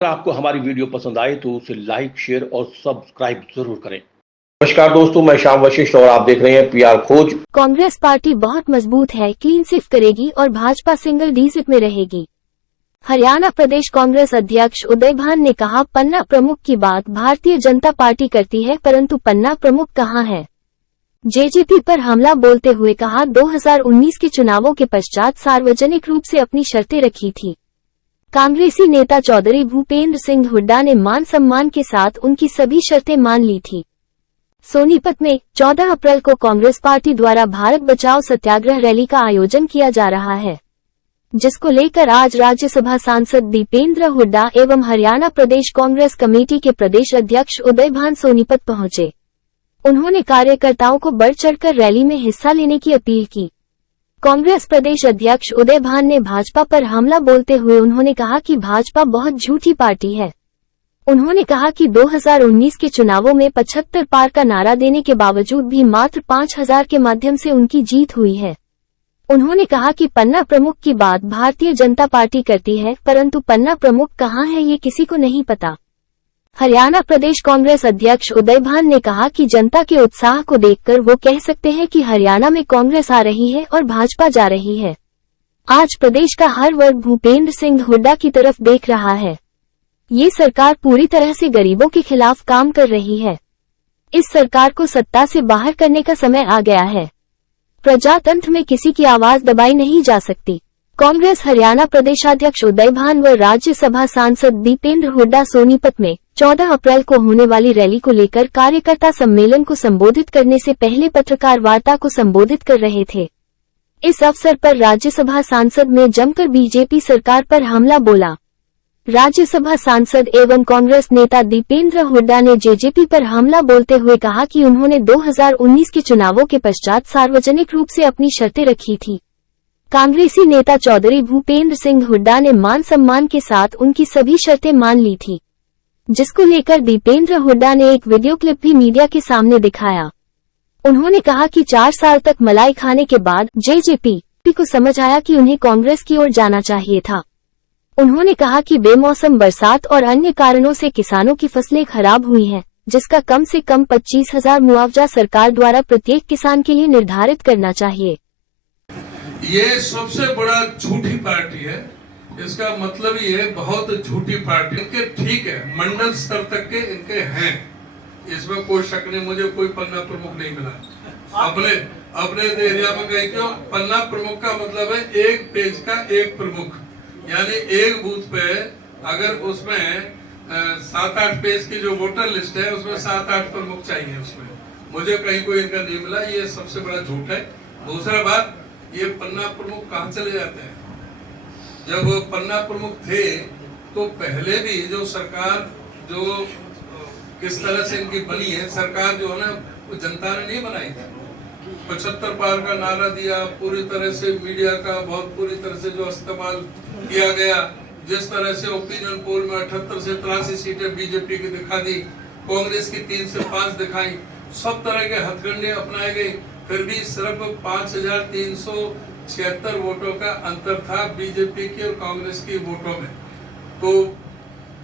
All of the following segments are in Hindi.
अगर आपको हमारी वीडियो पसंद आए तो उसे लाइक, शेयर और सब्सक्राइब जरूर करें। नमस्कार दोस्तों, मैं श्याम वशिष्ठ और आप देख रहे हैं पीआर खोज। कांग्रेस पार्टी बहुत मजबूत है, क्लीन स्वीप करेगी और भाजपा सिंगल डिजिट में रहेगी। हरियाणा प्रदेश कांग्रेस अध्यक्ष उदय भान ने कहा, पन्ना प्रमुख की बात भारतीय जनता पार्टी करती है, परंतु पन्ना प्रमुख कहां है। जेजेपी पर हमला बोलते हुए कहा, 2019 के चुनावों के पश्चात सार्वजनिक रूप से अपनी शर्तें रखी थी। कांग्रेसी नेता चौधरी भूपेंद्र सिंह हुड्डा ने मान सम्मान के साथ उनकी सभी शर्तें मान ली थी। सोनीपत में 14 अप्रैल को कांग्रेस पार्टी द्वारा भारत बचाओ सत्याग्रह रैली का आयोजन किया जा रहा है, जिसको लेकर आज राज्यसभा सांसद दीपेंद्र हुड्डा एवं हरियाणा प्रदेश कांग्रेस कमेटी के प्रदेश अध्यक्ष उदय भान सोनीपत पहुंचे। उन्होंने कार्यकर्ताओं को बढ़ चढ़कर रैली में हिस्सा लेने की अपील की। कांग्रेस प्रदेश अध्यक्ष उदय भान ने भाजपा पर हमला बोलते हुए उन्होंने कहा कि भाजपा बहुत झूठी पार्टी है। उन्होंने कहा कि 2019 के चुनावों में 75 पार का नारा देने के बावजूद भी मात्र 5000 के माध्यम से उनकी जीत हुई है। उन्होंने कहा कि पन्ना प्रमुख की बात भारतीय जनता पार्टी करती है, परंतु पन्ना प्रमुख कहां है ये किसी को नहीं पता। हरियाणा प्रदेश कांग्रेस अध्यक्ष उदय भान ने कहा कि जनता के उत्साह को देखकर वो कह सकते हैं कि हरियाणा में कांग्रेस आ रही है और भाजपा जा रही है। आज प्रदेश का हर वर्ग भूपेंद्र सिंह हुड्डा की तरफ देख रहा है। ये सरकार पूरी तरह से गरीबों के खिलाफ काम कर रही है। इस सरकार को सत्ता से बाहर करने का समय आ गया है। प्रजातंत्र में किसी की आवाज दबाई नहीं जा सकती। कांग्रेस हरियाणा प्रदेशाध्यक्ष उदय भान व राज्यसभा सांसद दीपेंद्र हुड्डा सोनीपत में 14 अप्रैल को होने वाली रैली को लेकर कार्यकर्ता सम्मेलन को संबोधित करने से पहले पत्रकार वार्ता को संबोधित कर रहे थे। इस अवसर पर राज्यसभा सांसद ने जमकर बीजेपी सरकार पर हमला बोला। राज्यसभा सांसद एवं कांग्रेस नेता दीपेंद्र हुड्डा ने जेजेपी पर हमला बोलते हुए कहा कि उन्होंने 2019 के चुनावों के पश्चात सार्वजनिक रूप से अपनी शर्तें रखी थी। कांग्रेसी नेता चौधरी भूपेंद्र सिंह हुड्डा ने मान सम्मान के साथ उनकी सभी शर्तें मान ली थी, जिसको लेकर दीपेंद्र हुड्डा ने एक वीडियो क्लिप भी मीडिया के सामने दिखाया। उन्होंने कहा कि 4 साल तक मलाई खाने के बाद जेजेपी को समझ आया कि उन्हें कांग्रेस की ओर जाना चाहिए था। उन्होंने कहा कि बेमौसम बरसात और अन्य कारणों से किसानों की फसलें खराब हुई हैं, जिसका कम से कम 25,000 मुआवजा सरकार द्वारा प्रत्येक किसान के लिए निर्धारित करना चाहिए। ये सबसे बड़ा झूठी पार्टी है। इसका मतलब ये बहुत झूठी पार्टी। इनके ठीक है, मंडल स्तर तक के इनके हैं, इसमें कोई शक नहीं। मुझे कोई पन्ना प्रमुख नहीं मिला अपने एरिया में। कहीं क्यों पन्ना प्रमुख का मतलब है एक पेज का एक प्रमुख, यानी एक बूथ पे अगर उसमें 7-8 पेज की जो वोटर लिस्ट है उसमें 7-8 प्रमुख चाहिए। उसमें मुझे कहीं कोई इनका नहीं मिला। ये सबसे बड़ा झूठ है। दूसरा बात, ये पन्ना प्रमुख कहाँ चले जाते हैं। जब पन्ना प्रमुख थे तो पहले भी जो सरकार जो किस तरह से इनकी बनी है, सरकार जो है ना वो जनता ने नहीं बनाई थी। 75 पार का नारा दिया, पूरी तरह से मीडिया का बहुत पूरी तरह से जो इस्तेमाल किया गया। जिस तरह से ओपिनियन पोल में 78 से 83 सीटें बीजेपी की दिखा दी, कांग्रेस की 3 से 5 दिखाई, सब तरह के हथकंडे अपनाए गए, फिर भी सिर्फ 5376 वोटों का अंतर था बीजेपी की और कांग्रेस की वोटों में। तो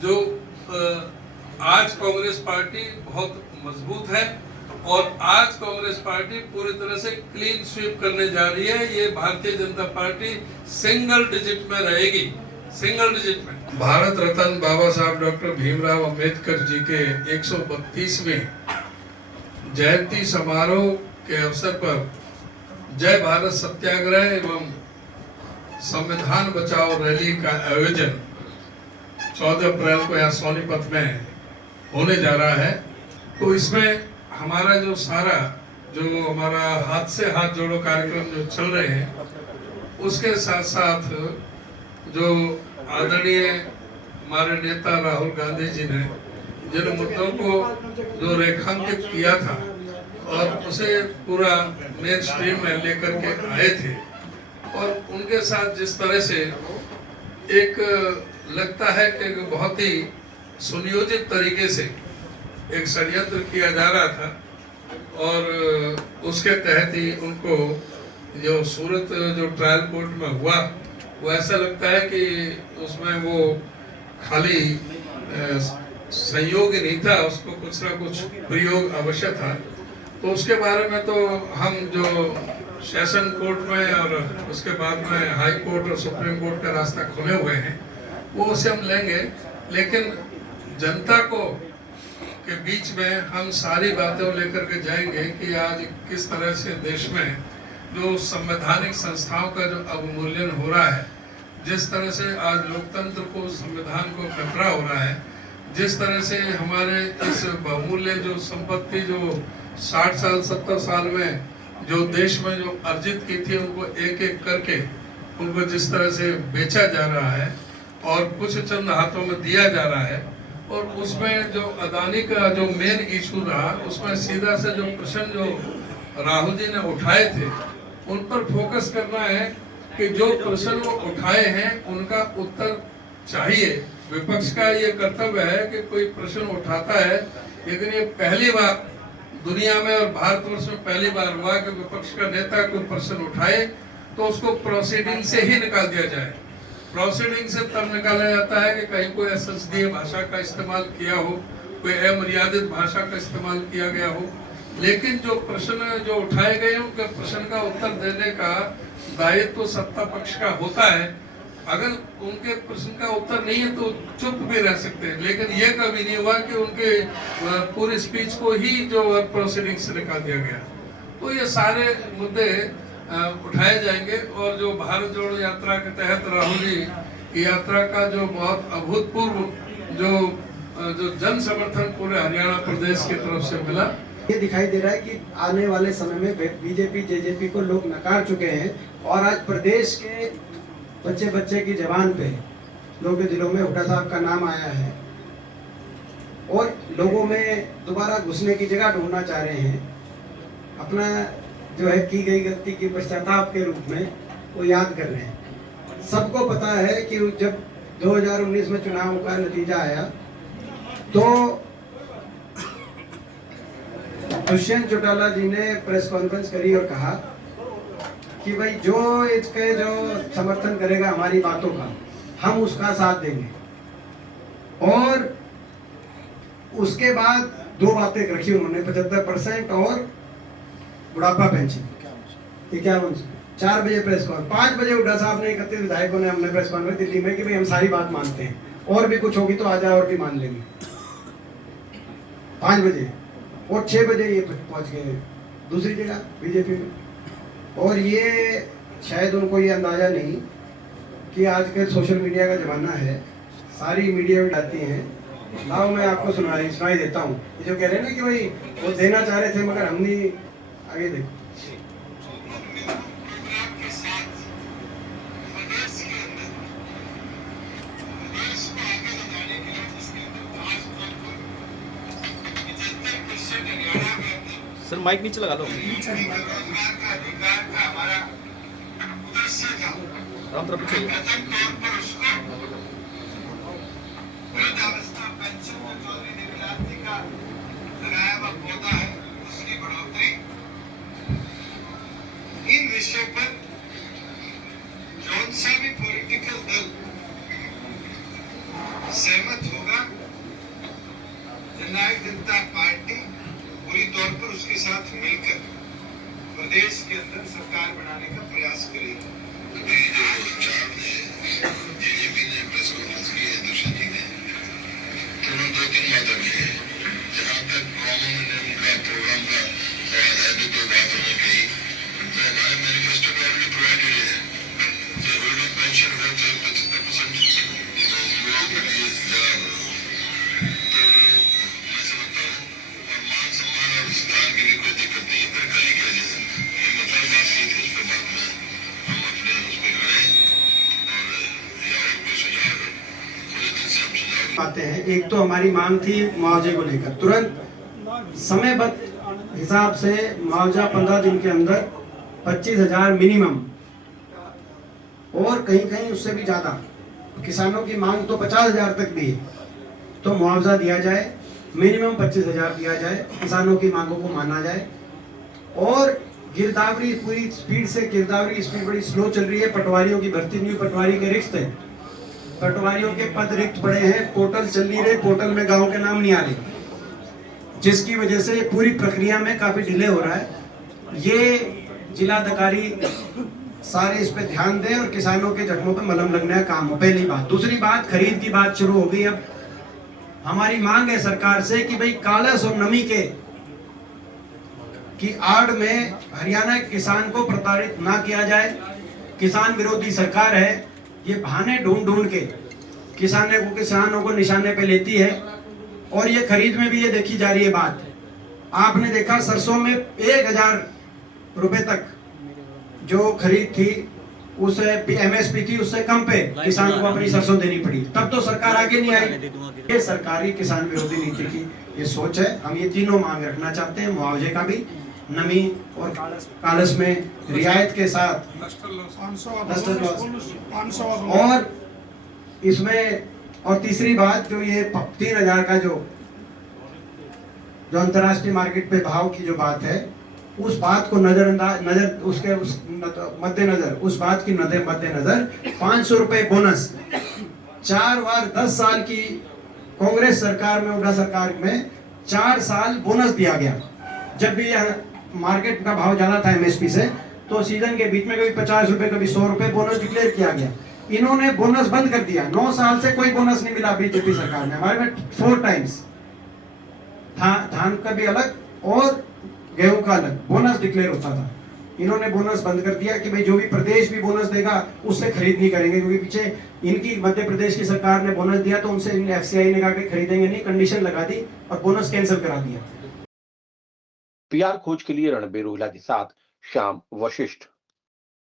जो आज कांग्रेस पार्टी बहुत मजबूत है और आज कांग्रेस पार्टी पूरी तरह से क्लीन स्वीप करने जा रही है। ये Bharatiya Janata party single digit में रहेगी, सिंगल डिजिट में। भारत रत्न बाबा साहब डॉक्टर भीमराव अंबेडकर जी के 132वें जयंती समारोह के अवसर पर जय भारत सत्याग्रह एवं संविधान बचाओ रैली का आयोजन 14 अप्रैल को यहाँ सोनीपत में होने जा रहा है। तो इसमें हमारा जो हमारा हाथ से हाथ जोड़ो कार्यक्रम जो चल रहे हैं, उसके साथ साथ जो आदरणीय हमारे नेता राहुल गांधी जी ने जिन मुद्दों को जो रेखांकित किया था और उसे पूरा मेन स्ट्रीम में लेकर के आए थे, और उनके साथ जिस तरह से एक लगता है कि बहुत ही सुनियोजित तरीके से एक षड्यंत्र किया जा रहा था, और उसके तहत ही उनको जो सूरत जो ट्रायल कोर्ट में हुआ, वो ऐसा लगता है कि उसमें वो खाली संयोग नहीं था, उसको कुछ ना कुछ प्रयोग अवश्य था। तो उसके बारे में तो हम जो सेशन कोर्ट में और उसके बाद में हाई कोर्ट और सुप्रीम कोर्ट का रास्ता खुले हुए हैं, वो उसे हम लेंगे। लेकिन जनता को के बीच में हम सारी बातें लेकर के जाएंगे कि आज किस तरह से देश में जो संवैधानिक संस्थाओं का जो अवमूल्यन हो रहा है, जिस तरह से आज लोकतंत्र को, संविधान को खतरा हो रहा है, जिस तरह से हमारे इस बहुमूल्य जो संपत्ति जो 60 साल 70 साल में जो देश में जो अर्जित की थी, उनको एक एक करके उनको जिस तरह से बेचा जा रहा है और कुछ चंद हाथों में दिया जा रहा है, और उसमें जो अदानी का जो मेन इशू रहा, उसमें सीधा से जो प्रश्न जो राहुल जी ने उठाए थे, उन पर फोकस करना है कि जो प्रश्न वो उठाए हैं उनका उत्तर चाहिए। विपक्ष का ये कर्तव्य है कि कोई प्रश्न उठाता है, लेकिन ये पहली बार दुनिया में और भारतवर्ष में पहली बार हुआ कि विपक्ष का नेता कोई प्रश्न उठाए तो उसको प्रोसीडिंग से ही निकाल दिया जाए। प्रोसीडिंग से तब निकाला जाता है कि कहीं कोई असंसदीय भाषा का इस्तेमाल किया हो, कोई अमर्यादित भाषा का इस्तेमाल किया गया हो। लेकिन जो प्रश्न जो उठाए गए उनके प्रश्न का उत्तर देने का दायित्व तो सत्ता पक्ष का होता है। अगर उनके प्रश्न का उत्तर नहीं है तो चुप भी रह सकते हैं, लेकिन ये कभी नहीं हुआ कि उनके पूरी स्पीच को ही जो प्रोसीडिंग से निकाल दिया गया। तो ये सारे मुद्दे उठाए जाएंगे। और जो भारत जोड़ो यात्रा के तहत राहुल जी की यात्रा का जो बहुत अभूतपूर्व जो जन समर्थन पूरे हरियाणा प्रदेश की तरफ से मिला, ये दिखाई दे रहा है कि आने वाले समय में बीजेपी जेजेपी को लोग नकार चुके हैं और आज प्रदेश के बच्चे बच्चे की जबान पे लोगों के दिलों में हुड्डा साहब का नाम आया है और लोगों में दोबारा घुसने की जगह ढूंढना चाह रहे हैं। अपना जो है की गई गलती की पश्चाताप के रूप में वो याद कर रहे हैं। सबको पता है कि जब 2019 में चुनाव का नतीजा आया तो दुष्यंत चौटाला जी ने प्रेस कॉन्फ्रेंस करी और कहा कि भाई जो इसके जो समर्थन करेगा हमारी बातों का, हम उसका साथ देंगे। और उसके बाद दो बातें रखी उन्होंने, 75% और बुढ़ापा पेंशन 51। 4 बजे प्रेस कॉन्फ्रेंस, 5 बजे हुड्डा साहब ने 31 विधायकों ने हमने प्रेस कॉन्फ्रेंस दिल्ली में कि भाई हम सारी बात मानते हैं, और भी कुछ होगी तो आ जाए और भी मान लेंगे। 5 बजे और 6 बजे ये पहुंच गए दूसरी जगह बीजेपी में। और ये शायद उनको ये अंदाजा नहीं कि आजकल सोशल मीडिया का जमाना है, सारी मीडिया में आती हैं। लाओ मैं आपको सुनाई देता हूँ। ये जो कह रहे हैं ना कि भाई वो देना चाह रहे थे मगर हम नहीं, आगे देखो। सर माइक नीचे लगा लो। राम तरफ पीछे इन विषयों पर कौन सा भी पॉलिटिकल दल सहमत होगा, जननायक जनता पार्टी पूरी तौर पर उसके साथ मिलकर प्रदेश के अंदर सरकार बनाने का प्रयास करेगी। जेजेपी ने प्रेस कॉन्फ्रेंस की है, दुष्यंत जी ने, तो उन्होंने 2-3 बातें की है। जहाँ तक कॉमन उनका प्रोग्राम का सवाल है तो 2 बात उन्होंने कही। हमारे मैनिफेस्टो में ऑलरेडी प्रोवाइडेड है कि होल्डिंग पेंशन हो तो 75% युवाओं के लिए जगह हो। तो मैं समझता हूँ और मान सम्मान और स्थान के लिए कोई दिक्कत नहीं है। पर कल ही कह दिया ये मतलब बात की थी, उसके बाद में हम अपने उस पर खड़े और या और कोई सुझाव है पूरे दिन से हम सुझाव आते हैं। एक तो हमारी मांग थी मुआवजे को लेकर, तुरंत समयबद्ध हिसाब से मुआवजा 15 दिन के अंदर 25,000 मिनिमम, और कहीं कहीं उससे भी ज्यादा। किसानों की मांग तो 50,000 तक भी है, तो मुआवजा दिया जाए, मिनिमम 25,000 दिया जाए, किसानों की मांगों को माना जाए। और गिरदावरी पूरी स्पीड से, गिरदावरी की स्पीड बड़ी स्लो चल रही है, पटवारियों की भर्ती नहीं, पटवारी के रिक्त है पटवारियों के पद रिक्त पड़े हैं, पोर्टल चल नहीं रहे, पोर्टल में गांव के नाम नहीं आ रहे, जिसकी वजह से पूरी प्रक्रिया में काफी डिले हो रहा है। ये जिलाधिकारी सारे इस पे ध्यान दें और किसानों के जख्मों पे मलहम लगने का काम हो। पहली बात। दूसरी बात, खरीद की बात शुरू हो गई। अब हमारी मांग है सरकार से कि भाई कालस और नमी की आड़ में हरियाणा के किसान को प्रताड़ित ना किया जाए। किसान विरोधी सरकार है, ये बहाने ढूंढ ढूंढ के किसानों को निशाने पे लेती है। और ये खरीद में भी ये देखी जा रही है बात। आपने देखा सरसों में 1000 रुपए तक जो खरीद थी, उस MSP थी, उससे कम पे किसान को अपनी सरसों देनी पड़ी। तब तो सरकार आगे नहीं आई। ये सरकारी किसान विरोधी नीति की ये सोच है। हम ये तीनों मांग रखना चाहते हैं, मुआवजे का भी, नमी और कालस में रियायत के साथ, और इसमें, और तीसरी बात जो ये 3000 का जो अंतर्राष्ट्रीय मार्केट पे भाव की जो बात है, उस बात को मद्देनजर 500 रुपए बोनस 4 बार 10 साल की कांग्रेस सरकार में, हुड्डा सरकार में 4 साल बोनस दिया गया। जब भी यह मार्केट का भाव ज्यादा था MSP से, तो सीजन के बीच में कभी 50 रुपए, कभी 100 रुपए बोनस डिक्लेयर किया गया। इन्होंने बोनस बंद कर दिया। 9 साल से कोई बोनस नहीं मिला बीजेपी सरकार में। हमारे में 4 टाइम्स धान का भी अलग और गेहूं का अलग बोनस डिक्लेयर होता था। इन्होंने बोनस बंद कर दिया कि भाई जो भी प्रदेश भी बोनस देगा उससे खरीद नहीं करेंगे, क्योंकि पीछे इनकी मध्य प्रदेश की सरकार ने बोनस दिया तो उनसे FCI ने कहा कि खरीदेंगे नहीं, कंडीशन लगा दी और बोनस कैंसिल करा दिया। PR खोज के लिए रणबीर रोहिला के साथ श्याम वशिष्ठ।